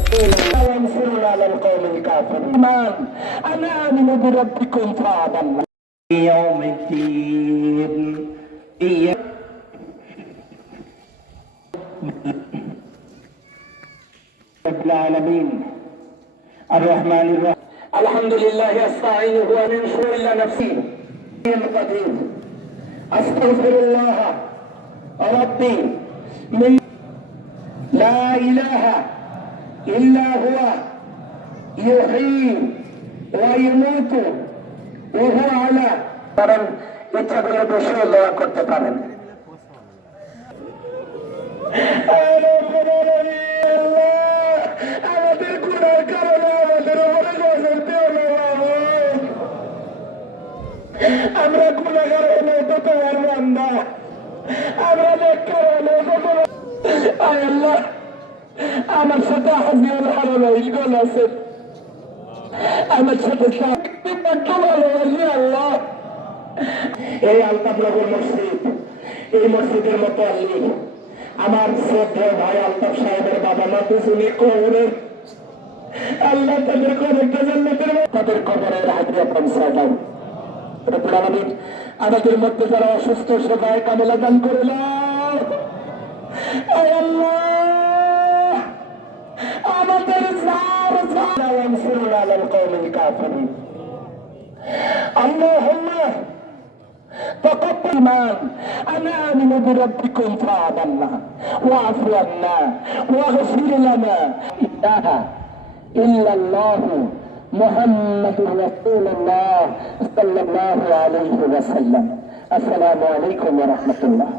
الله وانصرنا على القوم الكافرين أنا آمن بربكم فآمنا يوم الدين رب العالمين الرحمن الرحيم الحمد لله استعينه ومن شرور نفسي القدير استغفر الله ربي من لا اله الا هو يحيي ويموت وهو على কারণ ইচ্ছা করে বসেও দোয়া করতে পারেন আমাদের গুণার কারণে আমাদের উপরে গজল দিও না মাহবুব। আমরা গুণাগার হলেও তো তোমার বান্দা আমরা নেককার হলেও তো তোমার আয় আল্লাহ আমার সাথে হাজির হারালাইল গল আছে আমার সাথে এই আলতাফনগর মসজিদ, এই মসজিদের মতো আল্লি আমার শ্রদ্ধেয় ভাই আলতাফ সাহেবের বাবা মা দুজনে কবরের, আল্লাহ তাদের কবরটা জান্নাতের তাদের আমাদের মধ্যে যারা অসুস্থ সবাই কামেলা দান করে আল্লাহ। لا وانصرنا على القوم الكافرين. اللهم تقبل ما أنا امن بربكم فاعبدنا واعف عنا وأغفر لنا اله الا الله محمد رسول الله صلى الله عليه وسلم. السلام عليكم ورحمة الله.